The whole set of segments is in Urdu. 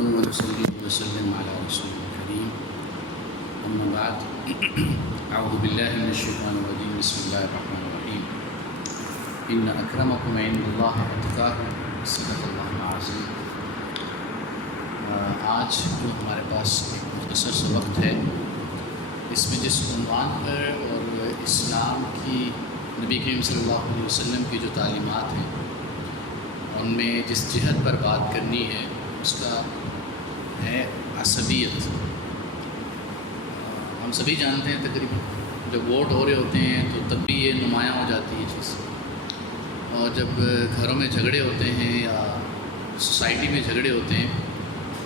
نحمده ونصلي وسلم على رسول الكريم أما بعد أعوذ بالله من الشيطان الرجيم بسم الله الرحمن الرحيم إن أكرمكم عند الله أتقاكم صدق الله العظيم۔ آج جو ہمارے پاس ایک مختصر سا وقت ہے، اس میں جس عنوان پر اور اسلام کی نبی کریم صلی اللہ علیہ وسلم کی جو تعلیمات ہیں ان میں جس جہت پر بات کرنی ہے اس کا ہے عصبیت۔ ہم سبھی جانتے ہیں تقریباً جب ووٹ ہو رہے ہوتے ہیں تو تب بھی یہ نمایاں ہو جاتی ہے چیز، اور جب گھروں میں جھگڑے ہوتے ہیں یا سوسائٹی میں جھگڑے ہوتے ہیں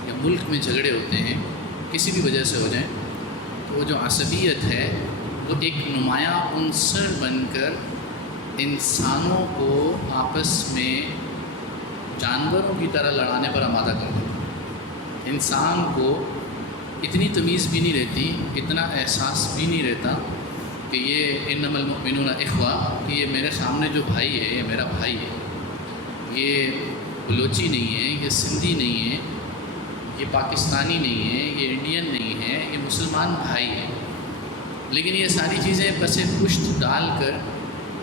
یا ملک میں جھگڑے ہوتے ہیں کسی بھی وجہ سے ہو جائیں تو وہ جو عصبیت ہے وہ ایک نمایاں عنصر بن کر انسانوں کو آپس میں جانوروں کی طرح لڑانے پر آمادہ کر دیتا ہے۔ انسان کو اتنی تمیز بھی نہیں رہتی، اتنا احساس بھی نہیں رہتا کہ یہ انما المؤمنون اخوہ، کہ یہ میرے سامنے جو بھائی ہے یہ میرا بھائی ہے، یہ بلوچی نہیں ہے، یہ سندھی نہیں ہے، یہ پاکستانی نہیں ہے، یہ انڈین نہیں ہے، یہ مسلمان بھائی ہے۔ لیکن یہ ساری چیزیں پس پشت ڈال کر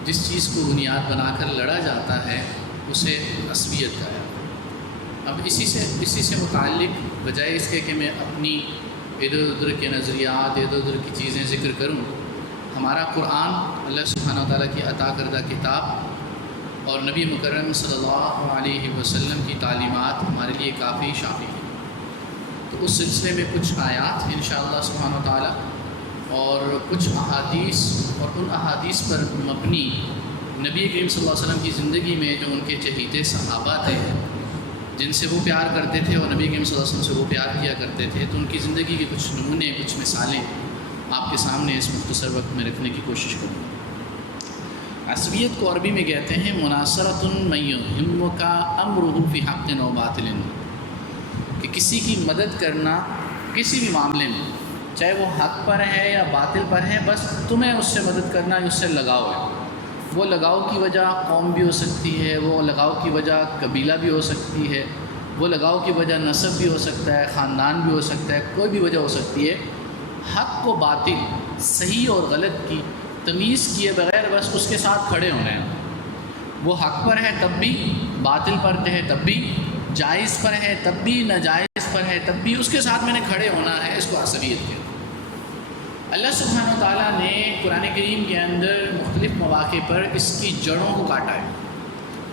جس چیز کو بنیاد بنا کر لڑا جاتا ہے اسے عصبیت کہا ہے۔ اب اسی سے متعلق بجائے اس کے کہ میں اپنی ادھر ادھر کے نظریات ادھر ادھر کی چیزیں ذکر کروں، ہمارا قرآن اللہ سبحانہ و تعالیٰ کی عطا کردہ کتاب اور نبی مکرم صلی اللہ علیہ وسلم کی تعلیمات ہمارے لیے کافی شافی ہیں۔ تو اس سلسلے میں کچھ آیات انشاءاللہ سبحانہ و تعالیٰ اور کچھ احادیث اور ان احادیث پر مبنی نبی کریم صلی اللہ علیہ وسلم کی زندگی میں جو ان کے چہیتے صحابہ تھے جن سے وہ پیار کرتے تھے اور نبی کریم صلی اللہ علیہ وسلم سے وہ پیار کیا کرتے تھے، تو ان کی زندگی کے کچھ نمونے کچھ مثالیں آپ کے سامنے اس مختصر وقت میں رکھنے کی کوشش کروں۔ عصبیت کو عربی میں کہتے ہیں مناصرۃ من یہمک امرہ فی حق و باطل، کہ کسی کی مدد کرنا کسی بھی معاملے میں، چاہے وہ حق پر ہے یا باطل پر ہے، بس تمہیں اس سے مدد کرنا، اس سے لگاؤ ہے۔ وہ لگاؤ کی وجہ قوم بھی ہو سکتی ہے، وہ لگاؤ کی وجہ قبیلہ بھی ہو سکتی ہے، وہ لگاؤ کی وجہ نسب بھی ہو سکتا ہے، خاندان بھی ہو سکتا ہے، کوئی بھی وجہ ہو سکتی ہے۔ حق و باطل، صحیح اور غلط کی تمیز کیے بغیر بس اس کے ساتھ کھڑے ہونا ہے۔ وہ حق پر ہے تب بھی، باطل پر ہے تب بھی، جائز پر ہے تب بھی، ناجائز پر ہے تب بھی، اس کے ساتھ میں نے کھڑے ہونا ہے۔ اس کو عصبیت کہتے ہیں۔ اللہ سبحانہ و تعالیٰ نے قرآن کریم کے اندر مختلف مواقع پر اس کی جڑوں کو کاٹا ہے۔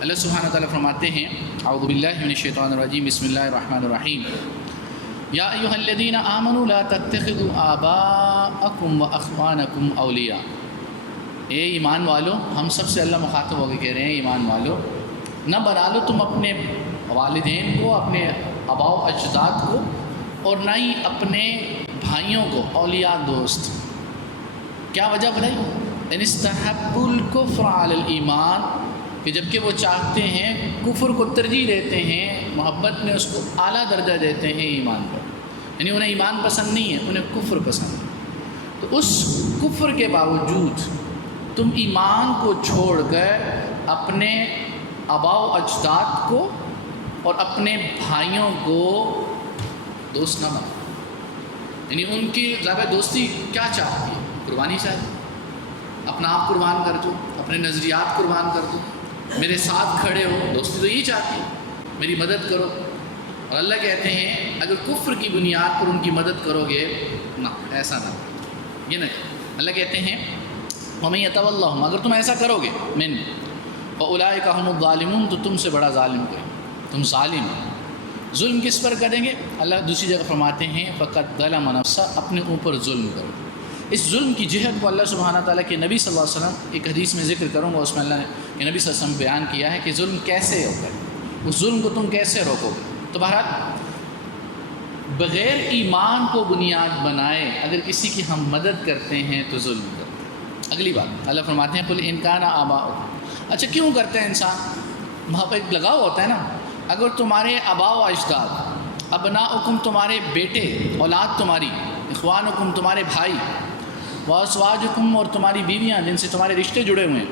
اللہ سبحانہ و تعالیٰ فرماتے ہیں اعوذ باللہ من الشیطان الرجیم بسم اللہ الرحمن الرحیم یا ایھا الذین آمنوا لا تتخذوا آباءکم واخوانکم اولیاء۔ اے ایمان والو، ہم سب سے اللہ مخاطب ہو کے کہہ رہے ہیں ایمان والو، نہ بنا لو تم اپنے والدین کو، اپنے آباء و اجداد کو، اور نہ ہی اپنے بھائیوں کو اولیاء دوست۔ کیا وجہ بتائی؟ ان استحبوا الکفر علی الایمان، کہ جب کہ وہ چاہتے ہیں، کفر کو ترجیح دیتے ہیں، محبت میں اس کو اعلیٰ درجہ دیتے ہیں ایمان کو، یعنی انہیں ایمان پسند نہیں ہے، انہیں کفر پسند ہے۔ تو اس کفر کے باوجود تم ایمان کو چھوڑ کر اپنے آباء و اجداد کو اور اپنے بھائیوں کو دوست نہ بناؤ۔ یعنی ان کی ذات دوستی کیا چاہتی ہے؟ قربانی چاہتی ہے، اپنا آپ قربان کر دو، اپنے نظریات قربان کر دو، میرے ساتھ کھڑے ہو، دوستی تو یہی چاہتی ہے، میری مدد کرو۔ اور اللہ کہتے ہیں اگر کفر کی بنیاد پر ان کی مدد کرو گے، نہ، ایسا نہ، یہ نہ۔ اللہ کہتے ہیں وَمَن يَتَوَلَّهُمْ، اگر تم ایسا کرو گے من فَأُولَٰئِكَ هُمُ الظَّالِمُونَ، تو تم سے بڑا ظالم کوئی، تم ظالم ہو۔ ظلم کس پر کریں گے؟ اللہ دوسری جگہ فرماتے ہیں فَقَدْ ظَلَمَ نَفْسَهُ، اپنے اوپر ظلم کرو۔ اس ظلم کی جہت کو اللہ سبحانہ تعالیٰ کے نبی صلی اللہ علیہ وسلم ایک حدیث میں ذکر کروں گا، اس میں اللہ نے کہ نبی صلی اللہ علیہ وسلم بیان کیا ہے کہ ظلم کیسے ہوتا ہے، اس ظلم کو تم کیسے روکو گے۔ تو بہرحال بغیر ایمان کو بنیاد بنائے اگر کسی کی ہم مدد کرتے ہیں تو ظلم کرتے ہیں۔ اگلی بات اللہ فرماتے ہیں قُلْ إِنْ كَانَ آبَاؤُكُمْ، اچھا کیوں کرتے ہیں انسان؟ وہاں پہ ایک لگاؤ ہوتا ہے نا، اگر تمہارے آباء و اجداد، ابناؤکم تمہارے بیٹے، اولاد تمہاری، اخوانکم تمہارے بھائی، وازواجکم اور تمہاری بیویاں جن سے تمہارے رشتے جڑے ہوئے ہیں،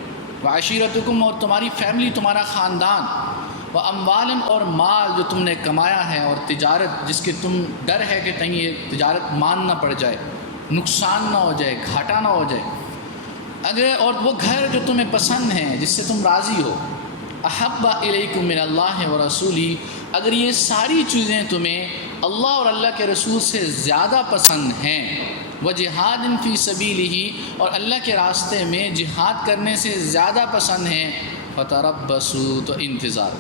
وعشیرتکم اور تمہاری فیملی، تمہارا خاندان، و اموالن اور مال جو تم نے کمایا ہے، اور تجارت جس کے تم ڈر ہے کہ کہیں یہ تجارت مان نہ پڑ جائے، نقصان نہ ہو جائے، گھاٹا نہ ہو جائے، اگر اور وہ گھر جو تمہیں پسند ہیں جس سے تم راضی ہو، احب الیکم من اللہ و رسولہ، اگر یہ ساری چیزیں تمہیں اللہ اور اللہ کے رسول سے زیادہ پسند ہیں، وجہاد فی سبیلہ، اور اللہ کے راستے میں جہاد کرنے سے زیادہ پسند ہیں، فتربصوا، تو انتظار،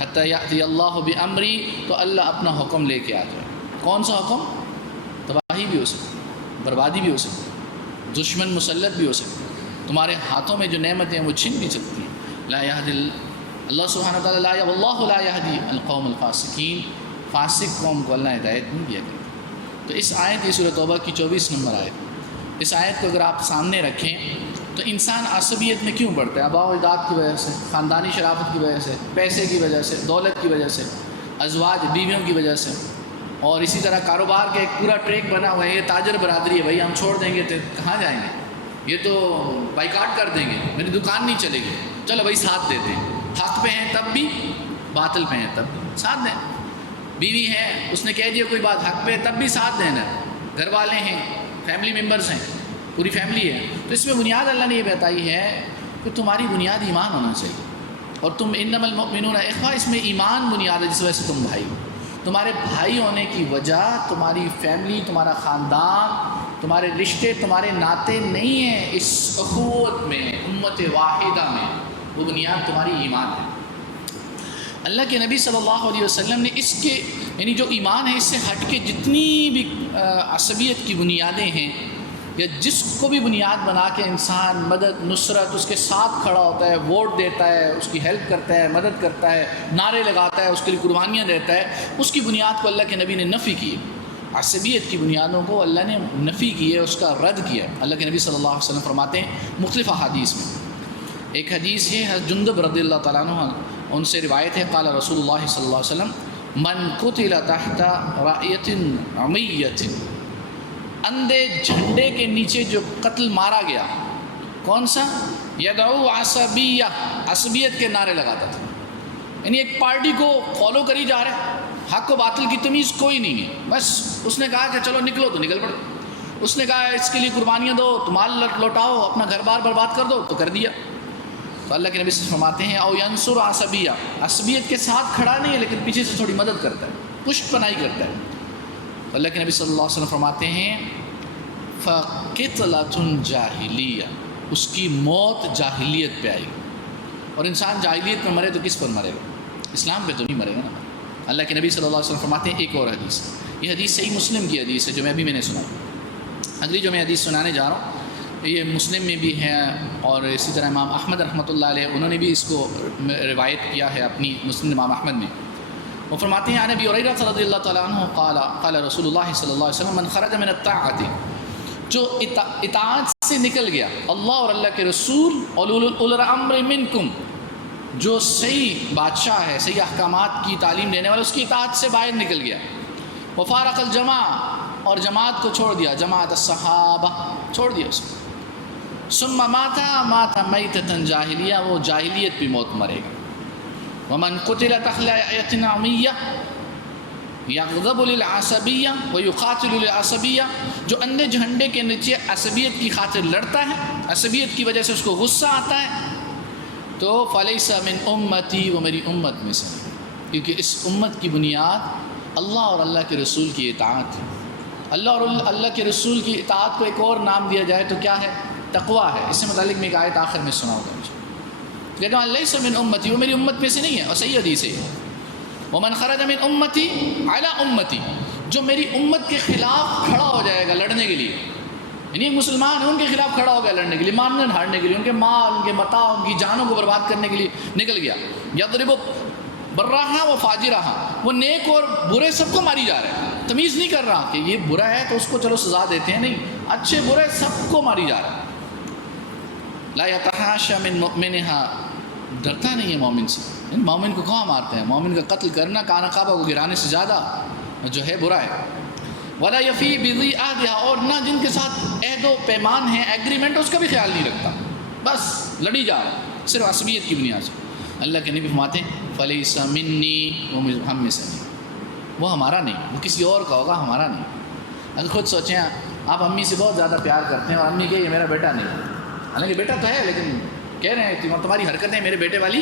حتی یأتی اللہ بامری، تو اللہ اپنا حکم لے کے آ جائے۔ کون سا حکم؟ تباہی بھی ہو سکتی، بربادی بھی ہو سکتی، دشمن مسلط بھی ہو سکتے، تمہارے ہاتھوں میں جو نعمتیں ہیں وہ چھن بھی سکتی ہیں۔ لا یہدی اللہ سبحانہ وتعالیٰ واللہ لا یہدی القوم الفاسقین، فاسق قوم کو اللہ ہدایت نہیں دیا کرتا۔ تو اس آیت، یہ سورۃ توبہ کی 24 نمبر آیت، اس آیت کو اگر آپ سامنے رکھیں تو انسان عصبیت میں کیوں پڑتا ہے؟ آباء و اجداد کی وجہ سے، خاندانی شرافت کی وجہ سے، پیسے کی وجہ سے، دولت کی وجہ سے، ازواج بیویوں کی وجہ سے، اور اسی طرح کاروبار کا ایک پورا ٹریک بنا ہوا ہے، یہ تاجر برادری ہے، بھائی ہم چھوڑ دیں گے تو کہاں جائیں گے، یہ تو بائیکاٹ کر دیں گے، میری دکان نہیں چلے گی، چلو بھائی ساتھ دیتے ہیں، حق پہ ہیں تب بھی، باطل پہ ہیں تب بھی ساتھ دیں۔ بیوی ہے، اس نے کہہ دیا کوئی بات حق پہ، تب بھی ساتھ دینا، گھر والے ہیں، فیملی ممبرز ہیں، پوری فیملی ہے، تو اس میں بنیاد اللہ نے یہ بتائی ہے کہ تمہاری بنیاد ایمان ہونا چاہیے، اور تم انما المؤمنون اخوہ، اس میں ایمان بنیاد ہے، جس وجہ سے تم بھائی ہو۔ تمہارے بھائی ہونے کی وجہ تمہاری فیملی، تمہارا خاندان، تمہارے رشتے، تمہارے ناطے نہیں ہیں اس اخوت میں، امت واحدہ میں، وہ بنیاد تمہاری ایمان ہے۔ اللہ کے نبی صلی اللہ علیہ وسلم نے اس کے یعنی جو ایمان ہے اس سے ہٹ کے جتنی بھی عصبیت کی بنیادیں ہیں، یا جس کو بھی بنیاد بنا کے انسان مدد، نصرت، اس کے ساتھ کھڑا ہوتا ہے، ووٹ دیتا ہے، اس کی ہیلپ کرتا ہے، مدد کرتا ہے، نعرے لگاتا ہے، اس کے لیے قربانیاں دیتا ہے، اس کی بنیاد کو اللہ کے نبی نے نفی کی ہے۔ عصبیت کی بنیادوں کو اللہ نے نفی کی ہے، اس کا رد کیا ہے۔ اللہ کے نبی صلی اللہ علیہ وسلم فرماتے ہیں مختلف احادیث میں، ایک حدیث یہ ہے جندب رضی اللہ تعالیٰ عنہ، ان سے روایت ہے، قال رسول اللہ صلی اللہ علیہ وسلم من قتل تحت رایۃ عمیۃ، اندھے جھنڈے کے نیچے جو قتل مارا گیا، کون سا؟ یدعو عصبیہ، عصبیت کے نعرے لگاتا تھا، یعنی ایک پارٹی کو فالو کری جا رہے، حق و باطل کی تمیز کوئی نہیں ہے، بس اس نے کہا کہ چلو نکلو تو نکل پڑو، اس نے کہا اس کے لیے قربانیاں دو تو مال لوٹاؤ، اپنا گھر بار برباد کر دو تو کر دیا۔ تو اللہ کے نبی سے فرماتے ہیں او ینصر عصبیہ، عصبیت کے ساتھ کھڑا نہیں ہے لیکن پیچھے سے تھوڑی مدد کرتا ہے، پشت پناہی کرتا ہے۔ تو اللہ کے نبی صلی اللہ علیہ وسلم فرماتے ہیں فَقِتْلَةٌ جَاهِلِيَّةٌ، اس کی موت جاہلیت پہ آئے گی، اور انسان جاہلیت میں مرے تو کس پر مرے گا؟ اسلام پہ تو نہیں مرے گا نا۔ اللہ کے نبی صلی اللہ علیہ وسلم فرماتے ہیں ایک اور حدیث، یہ حدیث صحیح مسلم کی حدیث ہے جو میں نے سنا، اگلی جو میں حدیث سنانے جا رہا ہوں یہ مسلم میں بھی ہے، اور اسی طرح امام احمد رحمۃ اللہ علیہ انہوں نے بھی اس کو روایت کیا ہے اپنی مسلم امام احمد میں۔ وہ فرماتے ہیں عن ابی ہریرہ رضی اللہ تعالیٰ عنہ قال قال رسول اللہ صلی اللہ علیہ وسلم من خرج من الطاعۃ، جو اطاعت سے نکل گیا اللہ اور اللہ کے رسول، اولو الامر منکم، جو صحیح بادشاہ ہے، صحیح احکامات کی تعلیم دینے والا، اس کی اطاعت سے باہر نکل گیا، وفارق الجماع، اور جماعت کو چھوڑ دیا، جماعت الصحابہ چھوڑ دیا اس کو، ثم مات میتۃ جاہلیہ، وہ جاہلیت پہ موت مرے گا۔ ومن قتل تحت رایۃ عمیہ یغضب للعصبیہ ویقاتل للعصبیہ، جو اندھے جھنڈے کے نیچے عصبیت کی خاطر لڑتا ہے، عصبیت کی وجہ سے اس کو غصہ آتا ہے، تو فلیس من امتی، وہ میری امت میں سے، کیونکہ اس امت کی بنیاد اللہ اور اللہ کے رسول کی اطاعت ہے۔ اللہ اور اللہ کے رسول کی اطاعت کو ایک اور نام دیا جائے تو کیا ہے؟ تقویٰ ہے۔ اس سے متعلق میں ایک آیت آخر میں سنا ہوگا مجھے، کہتا ہوں لیس من امتی، وہ میری امت میں سے نہیں ہے، اور صحیح حدیث ہے۔ ومن خرج من امتی علی امتی، جو میری امت کے خلاف کھڑا ہو جائے گا لڑنے کے لیے، یعنی مسلمان ہیں ان کے خلاف کھڑا ہو گیا لڑنے کے لیے، مارنے دھاڑنے کے لیے، ان کے مال، ان کے متاع، ان کی جانوں کو برباد کرنے کے لیے نکل گیا، یضرب برہا و فاجرہا، وہ نیک اور برے سب کو ماری جا رہا ہے، تمیز نہیں کر رہا کہ یہ برا ہے تو اس کو چلو سزا دیتے ہیں، نہیں، اچھے برے سب کو ماری جا رہا ہے۔ لا یتحاشى من مؤمنها، ڈرتا نہیں ہے مومن سے، مومن کو کہاں مارتے ہیں؟ مومن کا قتل کرنا کعبہ کعبہ کو گرانے سے زیادہ جو ہے برا ہے۔ ولا یفی بذی عہدها، اور نہ جن کے ساتھ عہد و پیمان ہے، ایگریمنٹ، اس کا بھی خیال نہیں رکھتا، بس لڑی جا رہا صرف عصبیت کی بنیاد سے۔ اللہ کے نبی فرماتے ہیں فلیس منی، وہ ہم میں سے نہیں، وہ ہمارا نہیں، وہ کسی اور کا ہوگا، ہمارا نہیں۔ اگر خود سوچیں آپ امی سے بہت زیادہ پیار کرتے ہیں اور امی کہ یہ میرا بیٹا نہیں ہے، حالانکہ بیٹا تو ہے لیکن کہہ رہے ہیں تمہاری حرکتیں میرے بیٹے والی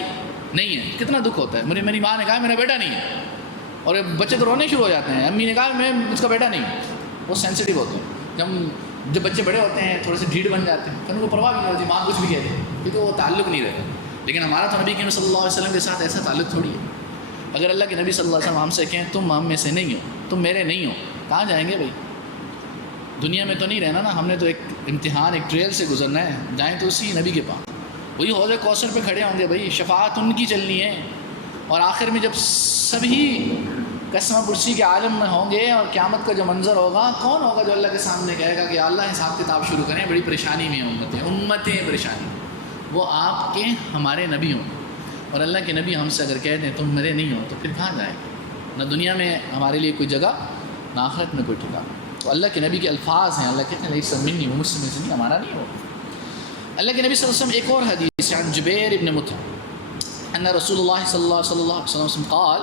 نہیں ہیں، کتنا دکھ ہوتا ہے۔ میری ماں نے کہا میرا بیٹا نہیں ہے اور بچے تو رونے شروع ہو جاتے ہیں، امی نے کہا میں اس کا بیٹا نہیں ہوں، وہ سینسٹیو ہوتے ہیں۔ جب بچے بڑے ہوتے ہیں تھوڑے سے ڈھیڑ بن جاتے ہیں پھر ان کو پرواہ بھی نہیں ہوتی، ماں کچھ بھی کہتے ہیں کیونکہ وہ تعلق نہیں رہتا۔ لیکن ہمارا تو نبی کریم صلی اللہ علیہ وسلم کے ساتھ ایسا تعلق تھوڑی ہے۔ اگر اللہ کے نبی صلی اللہ علیہ وسلم ہم سے کہیں تم ہم میں سے نہیں ہو، تم میرے نہیں ہو، کہاں جائیں گے بھائی؟ دنیا میں تو نہیں رہنا نا، ہم نے تو ایک امتحان، ایک ٹریل سے گزرنا ہے، جائیں تو اسی نبی کے پاس، وہی حوض کوثر پہ کھڑے ہوں گے بھائی، شفاعت ان کی چلنی ہے۔ اور آخر میں جب سبھی قسمہ پرسی کے عالم میں ہوں گے اور قیامت کا جو منظر ہوگا، کون ہوگا جو اللہ کے سامنے کہے گا کہ اللہ حساب کتاب شروع کریں، بڑی پریشانی میں ہیں امتیں پریشانی، وہ آپ کے ہمارے نبی ہوں۔ اور اللہ کے نبی ہم سے اگر کہہ دیں تم میرے نہیں ہو تو پھر کہاں جائیں گے؟ نہ دنیا میں ہمارے لیے کوئی جگہ، نہ آخرت میں کوئی ٹھکانہ۔ تو اللہ کے نبی کے الفاظ ہیں، اللہ کہتے ہیں لیس منی، وہ مجھ سے نہیں، ہمارا نہیں ہو۔ اللہ کے نبی صلی اللہ علیہ وسلم ایک اور حدیث عن جبیر ابن مطعم ان رسول اللہ صلی اللہ علیہ وسلم قال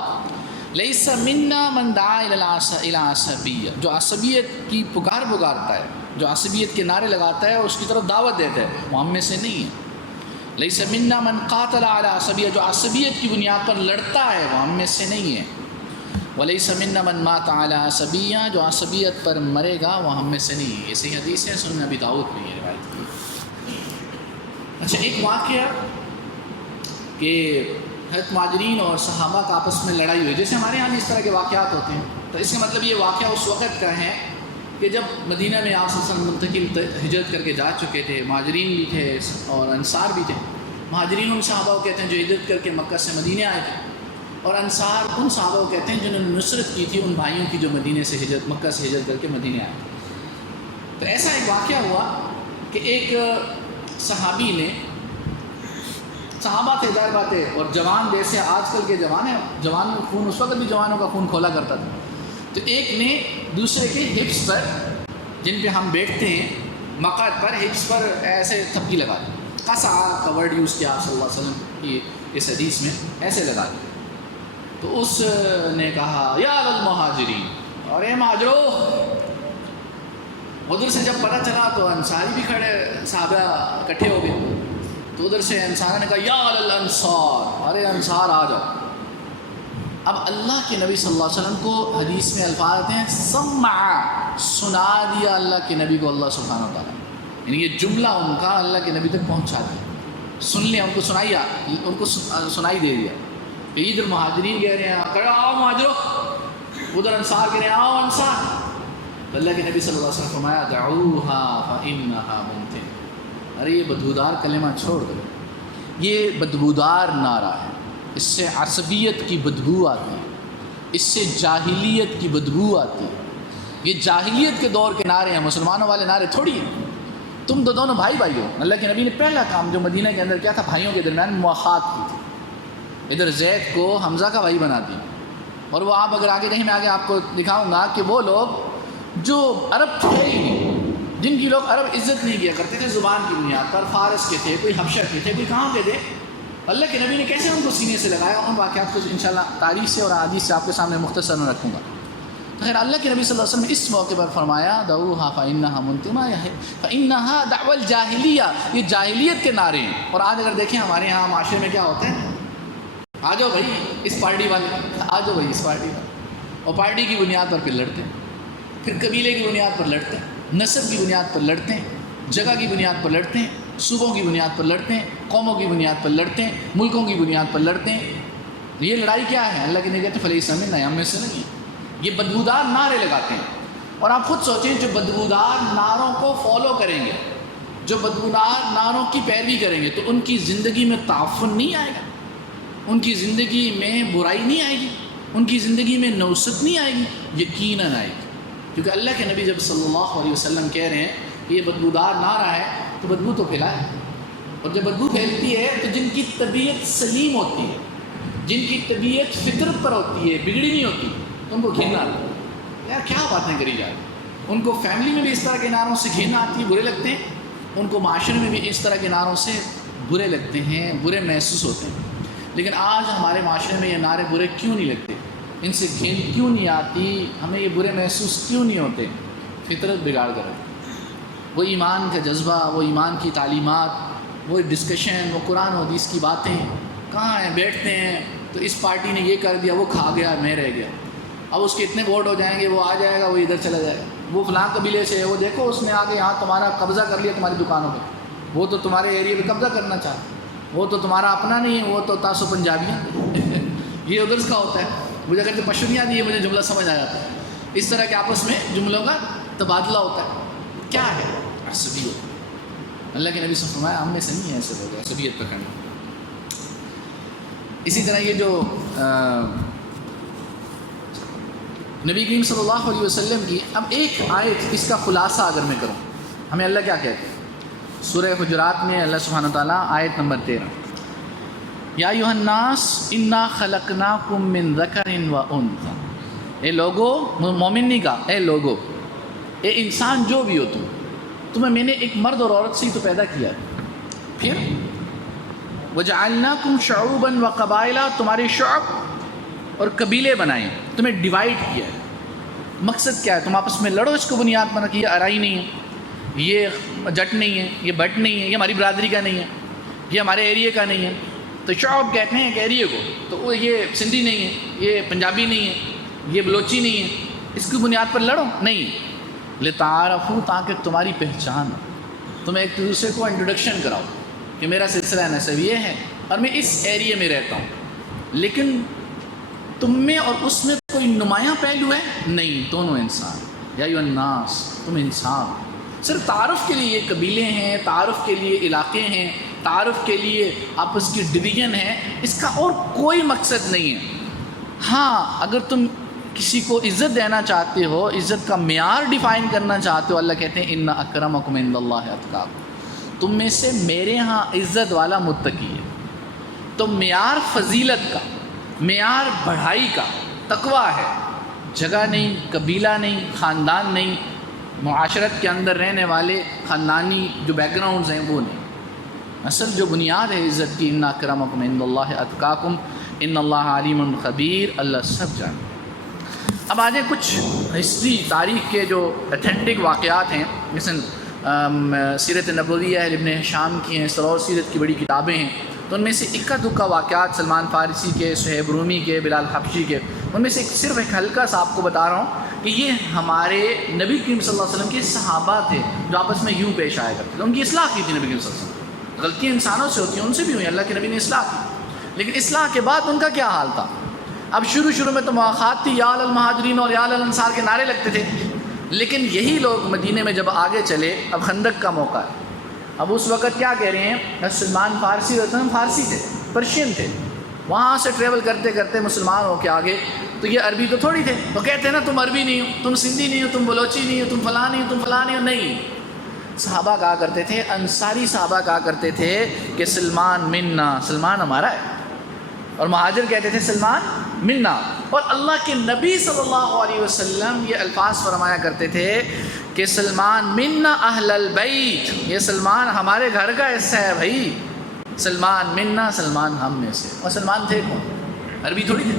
لیس منا من دعا الی عصبیہ، جو عصبیت کی پکارتا ہے، جو عصبیت کے نعرے لگاتا ہے اور اس کی طرف دعوت دیتا ہے، وہ ہم میں سے نہیں ہے۔ لیس منا من قاتل علی عصبیہ، جو عصبیت کی بنیاد پر لڑتا ہے وہ ہم میں سے نہیں ہے۔ ولیس منا من مات علی عصبیہ، جو عصبیت پر مرے گا وہ ہم میں سے نہیں ہے۔ یہ صحیح حدیث ہے، سنن ابی داؤد میں یہ روایت کی۔ اچھا، ایک واقعہ کہ حضرت مہاجرین اور صحابہ کا آپس میں لڑائی ہوئی، جیسے ہمارے یہاں اس طرح کے واقعات ہوتے ہیں، تو اس کا مطلب یہ واقعہ اس وقت کا ہے کہ جب مدینہ میں آپ صلی اللہ علیہ وسلم منتقل ہجرت کر کے جا چکے تھے، مہاجرین بھی تھے اور انصار بھی تھے۔ مہاجرین ان صحابہ کو کہتے ہیں جو ہجرت کر کے مکہ سے مدینہ آئے تھے، اور انصار ان صحابہ کو کہتے ہیں جنہوں نے نصرت کی تھی ان بھائیوں کی جو مدینے سے ہجرت، مکہ سے ہجرت کر کے مدینہ آئے تھے۔ تو ایسا ایک واقعہ ہوا کہ ایک صحابی نے، صحابہ تھے ظاہر بات ہے، اور جوان جیسے آج کل کے جوان ہیں، جوانوں کا خون اس وقت بھی جوانوں کا خون کھولا کرتا تھا، تو ایک نے دوسرے کے ہپس پر، جن پہ ہم بیٹھتے ہیں مقعد پر، ہپس پر ایسے تھپکی لگا دی۔ قصع کا ورڈ یوز کیا آپ صلی اللہ علیہ وسلم کی اس حدیث میں، ایسے لگا دی۔ تو اس نے کہا یا المہاجرین، اور اے مہاجرو۔ ادھر سے جب پتہ چلا تو انصاری بھی کھڑے، صحابہ اکٹھے ہو گئے، تو ادھر سے انصار نے کہا یا الانصار، ارے انصار آ جاؤ۔ اب اللہ کے نبی صلی اللہ علیہ وسلم کو حدیث میں الفاظ آتے ہیں سمع، سنا دیا اللہ کے نبی کو اللہ سبحانہ و تعالیٰ، یعنی یہ جملہ ان کا اللہ کے نبی تک پہنچا دیا، سن لیا، ان کو سنائی دے دیا کہ ادھر مہاجرین کہہ رہے ہیں کہ آؤ مہاجرو، ادھر انصار کہہ رہے ہیں آؤ انصار۔ اللہ کے نبی صلی اللہ علیہ وسلم فرمایا دعوها فإنها منتن، ارے یہ بدبودار کلمہ چھوڑ دو، یہ بدبودار نعرہ ہے، اس سے عصبیت کی بدبو آتی ہے، اس سے جاہلیت کی بدبو آتی ہے، یہ جاہلیت کے دور کے نعرے ہیں، مسلمانوں والے نعرے تھوڑی ہیں۔ تم تو دونوں بھائی بھائی ہو۔ اللہ کے نبی نے پہلا کام جو مدینہ کے اندر کیا تھا، بھائیوں کے درمیان مواخات کی تھی، ادھر زید کو حمزہ کا بھائی بنا دی، اور وہ آپ اگر آگے کہیں میں آگے آپ کو دکھاؤں گا کہ وہ لوگ جو عرب تھے ہی نہیں، جن کی لوگ عرب عزت نہیں کیا کرتے تھے زبان کی بنیاد پر، فارس کے تھے، کوئی حبشہ کے تھے، کوئی کہاں کے تھے، اللہ کے نبی نے کیسے ان کو سینے سے لگایا، ان واقعات کو انشاءاللہ تاریخ سے اور حدیث سے آپ کے سامنے مختصر میں رکھوں گا۔ تو خیر اللہ کے نبی صلی اللہ علیہ وسلم نے اس موقع پر فرمایا دعوها فإنها منتمہ، فإنها دعوى الجاہلیہ، یہ جاہلیت کے نعرے ہیں۔ اور آج اگر دیکھیں ہمارے یہاں معاشرے میں کیا ہوتا ہے، آ جاؤ بھائی اس پارٹی والے، آ جاؤ بھائی اس پارٹی والے، اور پارٹی کی بنیاد پر پھر لڑتے ہیں، پھر قبیلے کی بنیاد پر لڑتے ہیں، نسب کی بنیاد پر لڑتے ہیں، جگہ کی بنیاد پر لڑتے ہیں، صوبوں کی بنیاد پر لڑتے ہیں، قوموں کی بنیاد پر لڑتے ہیں، ملکوں کی بنیاد پر لڑتے ہیں۔ یہ لڑائی کیا ہے؟ اللہ کے نبی کہتے ہیں فلیس منی، ہم میں سے نہیں ہے۔ یہ بدبودار نعرے لگاتے ہیں، اور آپ خود سوچیں جو بدبودار نعروں کو فالو کریں گے، جو بدبودار نعروں کی پیروی کریں گے، تو ان کی زندگی میں تعفن نہیں آئے گا، ان کی زندگی میں برائی نہیں آئے گی، ان کی زندگی میں نوست نہیں آئے گی، یقیناً آئے گی۔ کیونکہ اللہ کے نبی جب صلی اللہ علیہ وسلم کہہ رہے ہیں کہ یہ بدبودار نعرہ ہے تو بدبو تو پھیلائے، اور جب بدبو پھیلتی ہے تو جن کی طبیعت سلیم ہوتی ہے، جن کی طبیعت فطرت پر ہوتی ہے، بگڑی نہیں ہوتی، ان کو گھینا آتا ہے، یار کیا باتیں کری جائے، ان کو فیملی میں بھی اس طرح کے نعروں سے گھینا آتی ہے، برے لگتے ہیں، ان کو معاشرے میں بھی اس طرح کے نعروں سے برے لگتے ہیں، برے محسوس ہوتے ہیں۔ لیکن آج ہمارے معاشرے میں یہ نعرے برے کیوں نہیں لگتے؟ ان سے گھن کیوں نہیں آتی؟ ہمیں یہ برے محسوس کیوں نہیں ہوتے؟ فطرت بگاڑ کر رکھتے۔ وہ ایمان کا جذبہ، وہ ایمان کی تعلیمات، وہ ڈسکشن، وہ قرآن و حدیث کی باتیں کہاں ہیں؟ بیٹھتے ہیں تو اس پارٹی نے یہ کر دیا، وہ کھا گیا، میں رہ گیا، اب اس کے اتنے ووٹ ہو جائیں گے، وہ آ جائے گا، وہ ادھر چلا جائے گا، وہ فلاں قبیلے سے ہے، وہ دیکھو اس نے آ کے یہاں تمہارا قبضہ کر لیا تمہاری دکانوں پہ، وہ تو تمہارے ایریے پہ قبضہ کرنا چاہتا ہے، وہ تو تمہارا اپنا نہیں ہے، وہ تو تاسو پنجابیاں یہ ادھر کا ہوتا ہے، مجھے اگر پشتونیاں دی ہے مجھے جملہ سمجھ آ جاتا ہے۔ اس طرح کے آپس میں جملوں کا تبادلہ ہوتا ہے۔ کیا ہے؟ عصبیت۔ اللہ کے نبی صلی اللہ علیہ وسلم فرمایا ہم میں سے نہیں ہے ایسے لوگ عصبیت پکڑنا۔ اسی طرح یہ جو نبی کریم صلی اللہ علیہ وسلم کی اب ایک آیت، اس کا خلاصہ اگر میں کروں، ہمیں اللہ کیا کہتے ہیں؟ سورہ حجرات میں اللہ سبحانہ وتعالیٰ آیت نمبر 13، یا ایھا الناس انا خلقناکم من ذکر و انثی، اے لوگو، مومن نہیں کہا، اے لوگو، اے انسان جو بھی ہو تمہیں میں نے ایک مرد اور عورت سے ہی تو پیدا کیا ہے، پھر وجعلناکم شعوبا و قبائلا، تمہارے شعب اور قبیلے بنائے، تمہیں ڈیوائیڈ کیا ہے۔ مقصد کیا ہے؟ تم آپس میں لڑو، اس کو بنیاد بنا کہ یہ ارائی نہیں ہے، یہ جٹ نہیں ہے، یہ بٹ نہیں ہے، یہ ہماری برادری کا نہیں ہے، یہ ہمارے ایریے کا نہیں ہے۔ تو شعب کہتے ہیں کہ ایریے کو، تو وہ یہ سندھی نہیں ہے، یہ پنجابی نہیں ہے، یہ بلوچی نہیں ہے، اس کی بنیاد پر لڑو نہیں، لتعارفوا، تاکہ تمہاری پہچان ہو، تم ایک دوسرے کو انٹروڈکشن کراؤ کہ میرا سلسلہ نسب یہ ہے اور میں اس ایریے میں رہتا ہوں، لیکن تم میں اور اس میں کوئی نمایاں پہلو ہے نہیں، دونوں انسان۔ یا ایھا الناس، تم انسان، صرف تعارف کے لیے یہ قبیلے ہیں، تعارف کے لیے علاقے ہیں، تعارف کے لیے آپس کی ڈویژن ہے، اس کا اور کوئی مقصد نہیں ہے۔ ہاں اگر تم کسی کو عزت دینا چاہتے ہو، عزت کا معیار ڈیفائن کرنا چاہتے ہو، اللہ کہتے ہیں ان اکرمکم عند اللہ اتقاکم، تم میں سے میرے ہاں عزت والا متقی ہے۔ تو معیار فضیلت کا، معیار بڑھائی کا تقویٰ ہے، جگہ نہیں، قبیلہ نہیں، خاندان نہیں، معاشرت کے اندر رہنے والے خاندانی جو بیک گراؤنڈز ہیں وہ نہیں۔ اصل جو بنیاد ہے عزت کی، ان اکرمکم عند اللہ اتقاکم ان اللہ علیم خبیر، اللہ سب جانتا۔ اب آ جائیں کچھ ہسٹری، تاریخ کے جو اتھینٹک واقعات ہیں، مثلا سیرت نبویہ ہے، ابن ہشام کی ہیں، سرور سیرت کی بڑی کتابیں ہیں، تو ان میں سے اکا دکا واقعات سلمان فارسی کے، صہیب رومی کے، بلال حبشی کے، ان میں سے صرف ایک ہلکا سا آپ کو بتا رہا ہوں کہ یہ ہمارے نبی کریم صلی اللہ علیہ وسلم کے صحابہ تھے جو آپس میں یوں پیش آیا کرتے تھے، ان کی اصلاح کی تھی نبی کریم صلی اللہ علیہ وسلم۔ غلطیاں انسانوں سے ہوتی ہیں، ان سے بھی ہوئی، اللہ کے نبی نے اصلاح کی، لیکن اصلاح کے بعد ان کا کیا حال تھا؟ اب شروع میں تو مواخات تھی، یا علی المہاجرین اور یا علی الانصار کے نعرے لگتے تھے، لیکن یہی لوگ مدینے میں جب آگے چلے، اب خندق کا موقع ہے، اب اس وقت کیا کہہ رہے ہیں؟ سلمان فارسی فارسی تھے، پرشین تھے، وہاں سے ٹریول کرتے کرتے مسلمان ہو کے آگے، تو یہ عربی تو تھوڑی تھے، تو کہتے ہیں نا تم عربی نہیں ہو، تم سندھی نہیں ہو، تم بلوچی نہیں ہو، تم فلاں نہیں ہو، تم فلاں نہیں ہو، نہیں۔ صحابہ کہا کرتے تھے، انصاری صحابہ کہا کرتے تھے کہ سلمان منا، سلمان ہمارا ہے، اور مہاجر کہتے تھے سلمان منا، اور اللہ کے نبی صلی اللہ علیہ وسلم یہ الفاظ فرمایا کرتے تھے کہ سلمان منا اہل البیت، یہ سلمان ہمارے گھر کا حصہ ہے بھائی، سلمان منا، سلمان ہم میں سے۔ اور سلمان تھے کون؟ عربی تھوڑی تھے،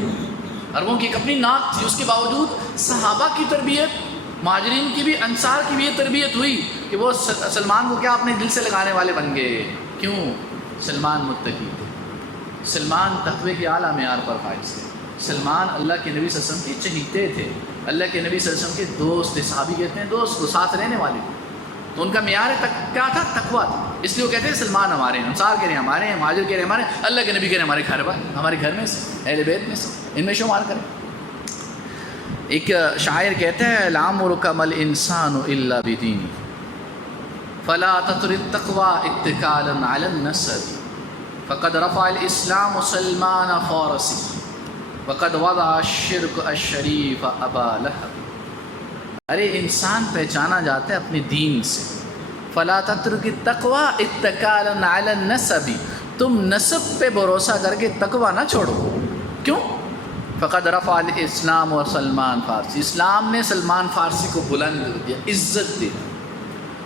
عربوں کی ایک اپنی نعت تھی، اس کے باوجود صحابہ کی تربیت، مہاجرین کی بھی، انصار کی بھی یہ تربیت ہوئی کہ وہ سلمان کو کیا اپنے دل سے لگانے والے بن گئے۔ کیوں؟ سلمان متقی تھے، سلمان تقوی کے اعلیٰ معیار پر فائز تھے، سلمان اللہ کے نبی صلی اللہ علیہ وسلم کے چہیتے تھے، اللہ کے نبی صلی اللہ علیہ وسلم کے دوست تھے، صحابی کہتے ہیں دوست کو، ساتھ رہنے والے، تو ان کا معیار کیا تھا؟ تقویٰ تھا، اس لیے وہ کہتے ہیں سلمان ہمارے ہیں، انصار کہہ رہے ہیں ہمارے ہیں، مہاجر کہہ رہے ہیں ہمارے ہیں، اللہ کے نبی کہہ رہے ہیں ہمارے گھر والے، ہمارے گھر میں سے، اہل بیت میں سے، ان میں شمار کریں۔ ایک شاعر کہتا ہے لعمرک ما الانسان الا بدینی فلا تطر التقوى اتکالا علی النسب فقد رفع الاسلام سلمان فارسی وقد وضع الشرک الشریف ابا لہب۔ ارے انسان پہچانا جاتا ہے اپنے دین سے، فلا تترک التقوى اتکالا علی النسب، تم نسب پہ بھروسہ کر کے تقوی نہ چھوڑو۔ کیوں؟ فقد رفع الاسلام اور سلمان فارسی، اسلام نے سلمان فارسی کو بلند کر دیا، عزت دی۔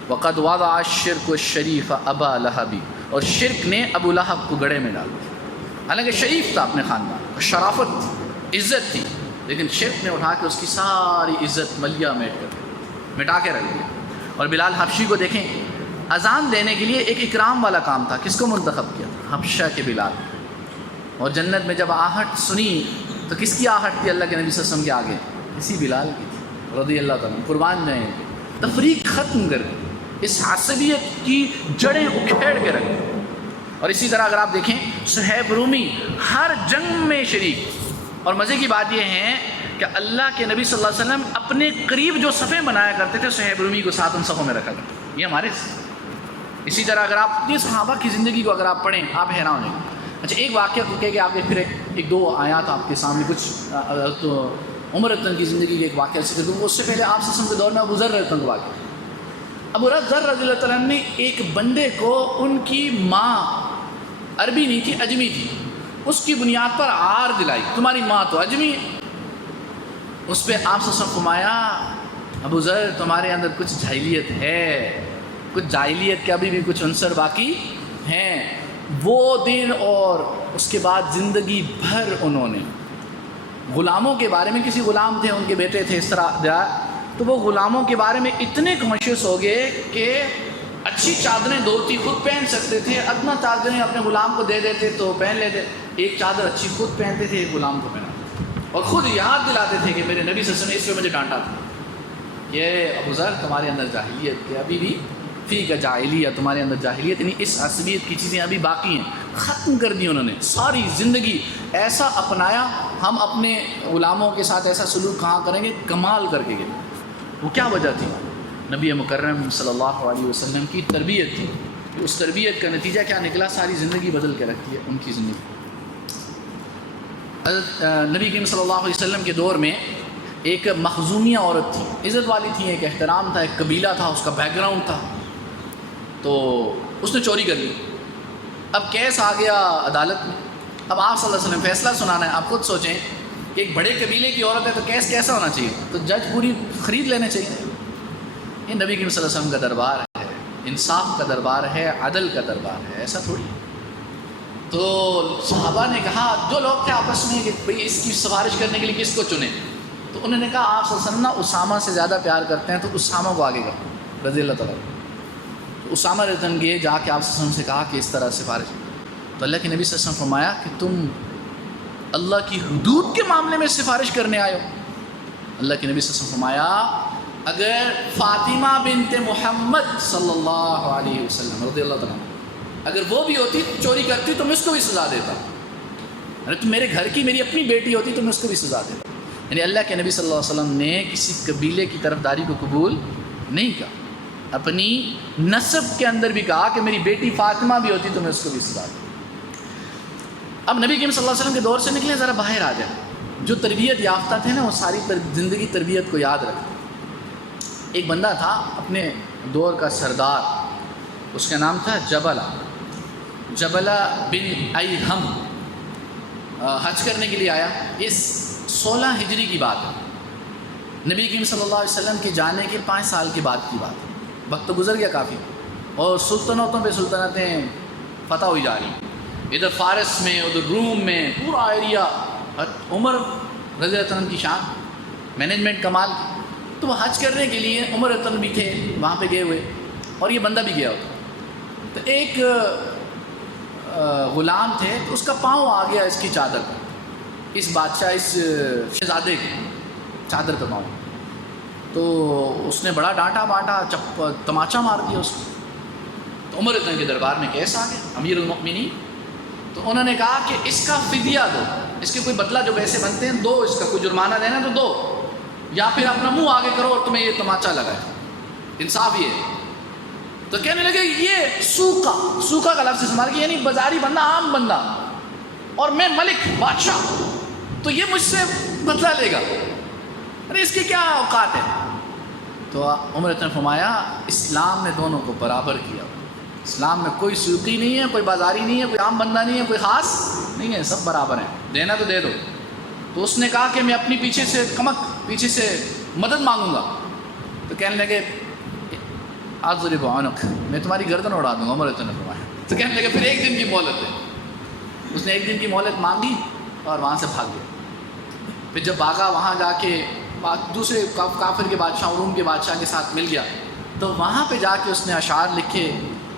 وقد وضع الشرک الشریف ابا لہب، اور شرک نے ابو لہب کو گڑھے میں ڈال دیا۔ حالانکہ شریف تھا اپنے خاندان، شرافت تھی، عزت تھی، لیکن شرک نے اٹھا کے اس کی ساری عزت ملیا مٹا کے رکھ دیا۔ اور بلال حبشی کو دیکھیں، اذان دینے کے لیے ایک اکرام والا کام تھا، کس کو منتخب کیا تھا؟ حبشہ کے بلال۔ اور جنت میں جب آہٹ سنی تو کس کی آہٹ تھی اللہ کے نبی صلی اللہ علیہ وسلم کے آگے؟ اسی بلال کی تھی رضی اللہ تعالیٰ، قربان جائیں۔ تفریق ختم کر کے اس عصبیت کی جڑیں اکھیڑ کے رکھ دی۔ اور اسی طرح اگر آپ دیکھیں صہیب رومی ہر جنگ میں شریک۔ اور مزے کی بات یہ ہے کہ اللہ کے نبی صلی اللہ علیہ وسلم اپنے قریب جو صفیں بنایا کرتے تھے صہیب رومی کو ساتھ ان صفوں میں رکھا کرتے، یہ ہمارے۔ اسی طرح اگر آپ اپنی صحابہ کی زندگی کو اگر آپ پڑھیں آپ حیران ہو جائیں گے۔ اچھا ایک واقعہ کو کہہ کے آپ پھر ایک دو آیات آپ کے سامنے کچھ تو عمر رضی کی زندگی کے ایک واقعہ ذکر کروں۔ اس سے پہلے آپ صلی اللہ علیہ وسلم کے دور میں ابو ذر رضی اللہ واقعہ، ابو ذر رضی اللہ عنہ نے ایک بندے کو ان کی ماں عربی نہیں تھی اجمی تھی، اس کی بنیاد پر عار دلائی، تمہاری ماں تو اجمی ہے۔ اس پہ آپ صلی اللہ علیہ وسلم فرمایا ابو ذر تمہارے اندر کچھ جاہلیت ہے، کچھ جاہلیت کے ابھی بھی کچھ عنصر باقی ہیں۔ وہ دن اور اس کے بعد زندگی بھر انہوں نے غلاموں کے بارے میں، کسی غلام تھے ان کے بیٹے تھے اس طرح دیا، تو وہ غلاموں کے بارے میں اتنے کانشیس ہو گئے کہ اچھی چادریں دھوتی خود پہن سکتے تھے، ادنا چادریں اپنے غلام کو دے دیتے تو پہن لیتے، ایک چادر اچھی خود پہنتے تھے ایک غلام کو پہناتے تھے، اور خود یاد دلاتے تھے کہ میرے نبی صلی اللہ علیہ وسلم نے اس پہ مجھے ڈانٹا تھا کہ ابو ذر تمہارے اندر جاہلیت کہ ابھی بھی فی کا جاہلیہ، تمہارے اندر جاہلیت یعنی اس عصبیت کی چیزیں ابھی باقی ہیں، ختم کر دی انہوں نے۔ ساری زندگی ایسا اپنایا، ہم اپنے غلاموں کے ساتھ ایسا سلوک کہاں کریں گے، کمال کر کے گئے۔ وہ کیا وجہ تھی؟ نبی مکرم صلی اللہ علیہ وسلم کی تربیت تھی۔ اس تربیت کا نتیجہ کیا نکلا؟ ساری زندگی بدل کے رکھ دی ان کی زندگی۔ حضرت نبی کریم صلی اللہ علیہ وسلم کے دور میں ایک مخزومیہ عورت تھی، عزت والی تھی، ایک احترام تھا، ایک قبیلہ تھا، اس کا بیک گراؤنڈ تھا، تو اس نے چوری کر لی۔ اب کیس آ گیا عدالت میں، اب آپ صلی اللہ علیہ وسلم فیصلہ سنانا ہے۔ آپ خود سوچیں کہ ایک بڑے قبیلے کی عورت ہے تو کیس کیسا ہونا چاہیے؟ تو جج پوری خرید لینے چاہیے۔ یہ نبی کریم صلی اللہ علیہ وسلم کا دربار ہے، انصاف کا دربار ہے، عدل کا دربار ہے، ایسا تھوڑی۔ تو صحابہ نے کہا، جو لوگ تھے آپس میں کہ بھئی اس کی سفارش کرنے کے لیے کس کو چنیں، تو انہوں نے کہا آپ صلی اللہ علیہ وسلم اسامہ سے زیادہ پیار کرتے ہیں تو اسامہ کو آگے کرو رضی اللہ تعالیٰ۔ تو اسامہ رضی اللہ گئے، جا کے آپ صلی اللہ علیہ وسلم سے کہا کہ اس طرح سفارش، تو اللہ کے نبی صلی اللہ علیہ وسلم فرمایا کہ تم اللہ کی حدود کے معاملے میں سفارش کرنے آئے ہو۔ اللہ کے نبی صلی اللہ علیہ وسلم فرمایا اگر فاطمہ بنت محمد صلی اللہ علیہ وسلم رضی اللہ تعالیٰ اگر وہ بھی ہوتی چوری کرتی تو میں اس کو بھی سزا دیتا، ارے تم میرے گھر کی میری اپنی بیٹی ہوتی تو میں اس کو بھی سزا دیتا۔ یعنی اللہ کے نبی صلی اللہ علیہ وسلم نے کسی قبیلے کی طرفداری کو قبول نہیں کہا، اپنی نسب کے اندر بھی کہا کہ میری بیٹی فاطمہ بھی ہوتی تو میں اس کو بھی سزا دیتا۔ اب نبی کریم صلی اللہ علیہ وسلم کے دور سے نکلیں، ذرا باہر آ جائیں۔ جو تربیت یافتہ تھے نا وہ ساری زندگی تربیت کو یاد رکھتے۔ ایک بندہ تھا اپنے دور کا سردار، اس کا نام تھا جبلہ بن ایہم، حج کرنے کے لیے آیا۔ اس 16 ہجری کی بات ہے، نبی کریم صلی اللہ علیہ وسلم کے جانے کے 5 سال کے بعد کی بات ہے، وقت تو گزر گیا کافی، اور سلطنتوں پہ سلطنتیں فتح ہوئی جا رہی، ادھر فارس میں ادھر روم میں پورا ایریا، عمر رضی اللہ عنہ کی شان، مینجمنٹ کمال۔ تو وہ حج کرنے کے لیے عمر رضی اللہ بھی تھے وہاں پہ گئے ہوئے، اور یہ بندہ بھی گیا ہوتا۔ تو ایک غلام تھے، تو اس کا پاؤں آ گیا اس کی چادر پر، اس بادشاہ اس شہزادے کے چادر کا پاؤں، تو اس نے بڑا ڈانٹا بانٹا، تماچا مار دیا اس کو۔ تو عمر رضی اللہ کے دربار میں کیس آ گیا، امیر المؤمنین۔ تو انہوں نے کہا کہ اس کا فدیہ دو، اس کے کوئی بدلہ جو پیسے بنتے ہیں دو، اس کا کوئی جرمانہ دینا تو دو، یا پھر اپنا منہ آگے کرو اور تمہیں یہ تماچا لگائے، انصاف یہ ہے۔ تو کہنے لگے یہ سوکا کا لفظ استعمال کیا، یعنی بازاری بندہ، عام بندہ، اور میں ملک بادشاہ، تو یہ مجھ سے بدلہ لے گا، ارے اس کی کیا اوقات ہے؟ تو عمر نے فرمایا اسلام نے دونوں کو برابر کیا، اسلام میں کوئی سوقی نہیں ہے، کوئی بازاری نہیں ہے، کوئی عام بندہ نہیں ہے، کوئی خاص نہیں ہے، سب برابر ہیں، دینا تو دے دو۔ تو اس نے کہا کہ میں اپنی پیچھے سے مدد مانگوں گا۔ تو کہنے لگے اضرب عنق، میں تمہاری گردن اڑا دوں گا، عمر نے فرمایا۔ تو کہنے لگے پھر ایک دن کی مہلت ہے، اس نے ایک دن کی مہلت مانگی اور وہاں سے بھاگ گیا. پھر جب بھاگا وہاں جا کے دوسرے کافر کے بادشاہ روم کے بادشاہ کے ساتھ مل گیا تو وہاں پہ جا کے اس نے اشعار لکھے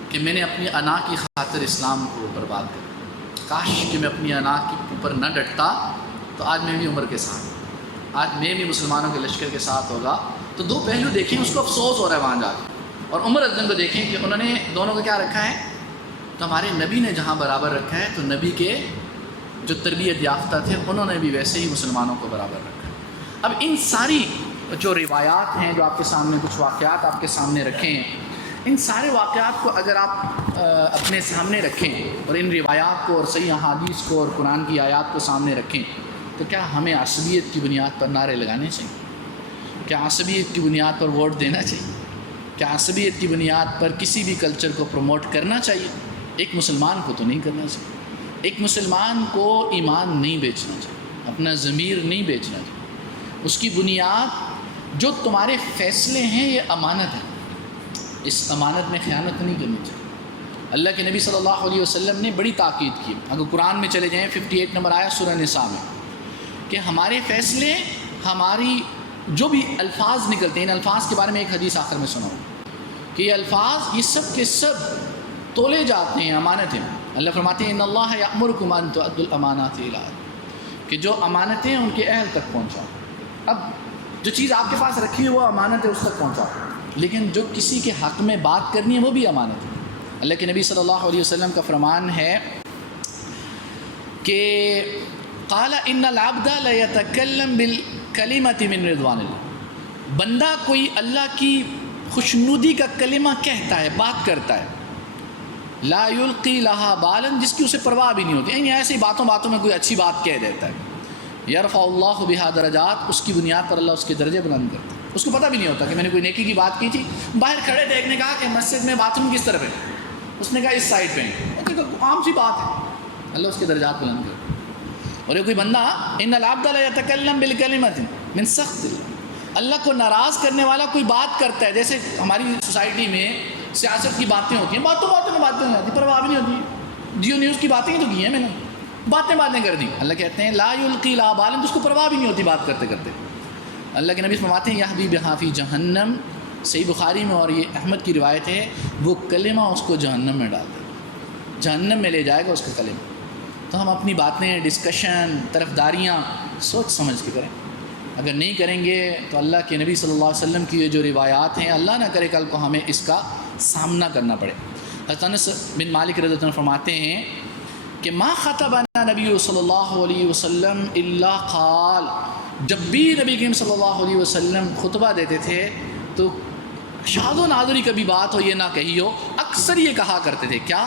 کہ میں نے اپنی انا کی خاطر اسلام کو برباد کر دیا. کاش کہ میں اپنی انا کے اوپر نہ ڈٹتا تو آج میں بھی عمر کے ساتھ، آج میں بھی مسلمانوں کے لشکر کے ساتھ ہوگا. تو دو پہلو دیکھیں، اس کو افسوس ہو رہا ہے وہاں جا کے. اور عمر رضی اللہ عنہ کو دیکھیں کہ انہوں نے دونوں کو کیا رکھا ہے، تو ہمارے نبی نے جہاں برابر رکھا ہے تو نبی کے جو تربیت یافتہ تھے انہوں نے بھی ویسے ہی مسلمانوں کو برابر رکھا. اب ان ساری جو روایات ہیں جو آپ کے سامنے، کچھ واقعات آپ کے سامنے رکھے ہیں، ان سارے واقعات کو اگر آپ اپنے سامنے رکھیں اور ان روایات کو اور صحیح احادیث کو اور قرآن کی آیات کو سامنے رکھیں تو کیا ہمیں عصبیت کی بنیاد پر نعرے لگانے چاہیے؟ کیا عصبیت کی بنیاد پر ووٹ دینا چاہیے؟ کیا عصبیت کی بنیاد پر کسی بھی کلچر کو پروموٹ کرنا چاہیے؟ ایک مسلمان کو تو نہیں کرنا چاہیے. ایک مسلمان کو ایمان نہیں بیچنا چاہیے، اپنا ضمیر نہیں بیچنا چاہیے. اس کی بنیاد جو تمہارے فیصلے ہیں یہ امانت ہے، اس امانت میں خیانت نہیں کرنی چاہیے. اللہ کے نبی صلی اللہ علیہ وسلم نے بڑی تاکید کی. اگر قرآن میں چلے جائیں 58 نمبر آیا سورہ نساء میں کہ ہمارے فیصلے، ہماری جو بھی الفاظ نکلتے ہیں، ان الفاظ کے بارے میں ایک حدیث آخر میں سناؤں کہ یہ الفاظ یہ سب کے سب تولے جاتے ہیں، امانت ہیں. اللہ فرماتے ہیں ان اللہ یأمرکم ان تؤدوا الامانات الی اہلہا، کہ جو امانتیں ان کے اہل تک پہنچاؤ. اب جو چیز آپ کے پاس رکھی ہے وہ امانت ہے، اس تک پہنچاؤ، لیکن جو کسی کے حق میں بات کرنی ہے وہ بھی امانت ہے. اللہ کے نبی صلی اللہ علیہ وسلم کا فرمان ہے کہ قال ان العبد لیتکلم بالکلمۃ من رضوان اللہ، بندہ کوئی اللہ کی خوشنودی کا کلمہ کہتا ہے، بات کرتا ہے، لا یلقی لہا بالا، جس کی اسے پرواہ بھی نہیں ہوتی، یعنی ایسی باتوں میں کوئی اچھی بات کہہ دیتا ہے. یرفع اللہ بہا درجات، اس کی بنیاد پر اللہ اس کے درجے بلند کرتا ہے. اس کو پتہ بھی نہیں ہوتا کہ میں نے کوئی نیکی کی بات کی تھی. باہر کھڑے تھے، ایک نے کہا کہ مسجد میں باتھ روم کس طرف ہے، اس نے کہا اس سائڈ پہ ہے، عام سی بات ہے، اللہ اس کے درجات بلند کرتا ہے. اور یہ کوئی بندہ ان العبد لیتکلم بالکلمۃ من سخط اللہ کو ناراض کرنے والا کوئی بات کرتا ہے. جیسے ہماری سوسائٹی میں سیاست کی باتیں ہوتی ہیں، باتوں میں باتیں ہو جاتی، پرواہ بھی نہیں ہوتی. جیو نیوز کی باتیں تو کی ہیں میں نے، باتیں کر دی. اللہ کہتے ہیں لا یلقی لا بالا، جس کو پرواہ بھی نہیں ہوتی بات کرتے کرتے. اللہ کے نبی فرماتے ہیں یہوی بہا فی جہنم، صحیح بخاری میں اور یہ احمد کی روایت ہے، وہ کلمہ اس کو جہنم میں ڈال دے گا، جہنم میں لے جائے گا اس کا کلمہ. تو ہم اپنی باتیں، ڈسکشن، طرفداریاں سوچ سمجھ کے کریں. اگر نہیں کریں گے تو اللہ کے نبی صلی اللہ علیہ وسلم کی یہ جو روایات ہیں، اللہ نہ کرے کل کو ہمیں اس کا سامنا کرنا پڑے. حضرت انس بن مالک رضی اللہ عنہ فرماتے ہیں کہ ما خطبنا نبی صلی اللہ علیہ وسلم الا قال، جب بھی نبی کریم صلی اللہ علیہ وسلم خطبہ دیتے تھے تو شاد و نادری کبھی بات ہو یہ نہ کہی ہو، اکثر یہ کہا کرتے تھے کیا،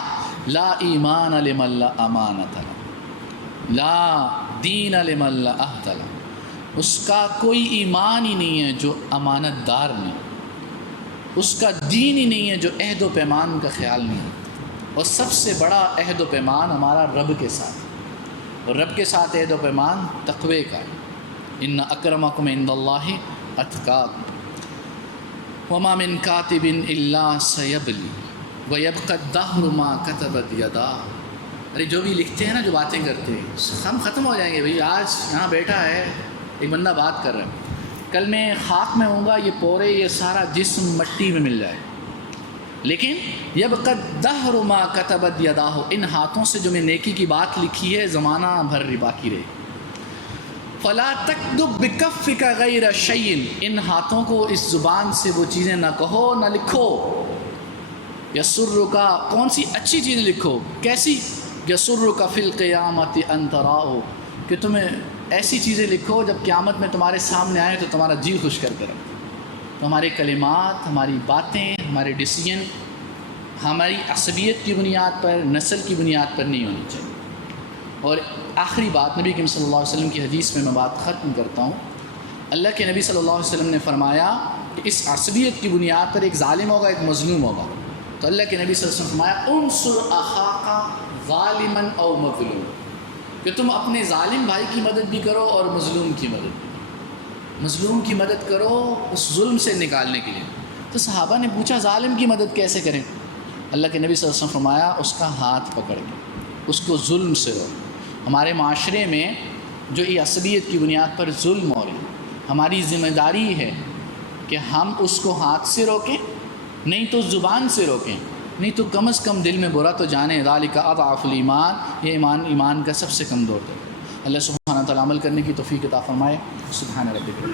لا ایمان لمن لا امانت له، لا دین لمن لا عہد له، اس کا کوئی ایمان ہی نہیں ہے جو امانت دار نہیں، اس کا دین ہی نہیں ہے جو عہد و پیمان کا خیال نہیں. اور سب سے بڑا عہد و پیمان ہمارا رب کے ساتھ، اور رب کے ساتھ عہد و پیمان تقوی کا ہے. ان اکرمکم عند اللہ اتقاکم وما من کاتب الا سیبلی ویبقى الدہر ما کتبت یداہ. ارے جو بھی لکھتے ہیں نا، جو باتیں کرتے ہیں، ہم ختم ہو جائیں گے. بھئی آج یہاں بیٹھا ہے ایک بندہ بات کر رہا ہے، کل میں خاک میں ہوں گا، یہ پورے یہ سارا جسم مٹی میں مل جائے، لیکن یبقى الدہر ما کتبت یداہ، ان ہاتھوں سے جو میں نیکی کی بات لکھی ہے زمانہ بھر باقی رہے. فلا تکتب بکفک غیر شیء، ان ہاتھوں کو اس زبان سے وہ چیزیں نہ کہو نہ لکھو. یسرک، کون سی اچھی چیزیں لکھو، کیسی، یسرک فی القیامۃ ان تراہ، کہ تمہیں ایسی چیزیں لکھو جب قیامت میں تمہارے سامنے آئے تو تمہارا جی خوش کر کے رکھے. تو ہمارے کلمات، ہماری باتیں، ہمارے ڈیسیجن ہماری عصبیت کی بنیاد پر، نسل کی بنیاد پر نہیں ہونی چاہیے. اور آخری بات، نبی کریم صلی اللہ علیہ وسلم کی حدیث میں بات ختم کرتا ہوں. اللہ کے نبی صلی اللہ علیہ وسلم نے فرمایا کہ اس عصبیت کی بنیاد پر ایک ظالم ہوگا، ایک مظلوم ہوگا. تو اللہ کے نبی صلی اللہ علیہ وسلم فرمایا انصر اخاک ظالما او مظلوم، کہ تم اپنے ظالم بھائی کی مدد بھی کرو اور مظلوم کی مدد بھی، مظلوم کی مدد کرو اس ظلم سے نکالنے کے لیے. تو صحابہ نے پوچھا ظالم کی مدد کیسے کریں؟ اللہ کے نبی صلی اللہ علیہ وسلم فرمایا اس کا ہاتھ پکڑ کے اس کو ظلم سے روکو. ہمارے معاشرے میں جو یہ عصبیت کی بنیاد پر ظلم ہو رہا ہے، ہماری ذمہ داری ہے کہ ہم اس کو ہاتھ سے روکیں، نہیں تو زبان سے روکیں، نہیں تو کم از کم دل میں برا تو جانے ذالک اضعف الایمان، یہ ایمان کا سب سے کمزور ہے۔ اللہ سبحانہ و تعالیٰ عمل کرنے کی توفیق عطا فرمائے۔ سبحان ربک۔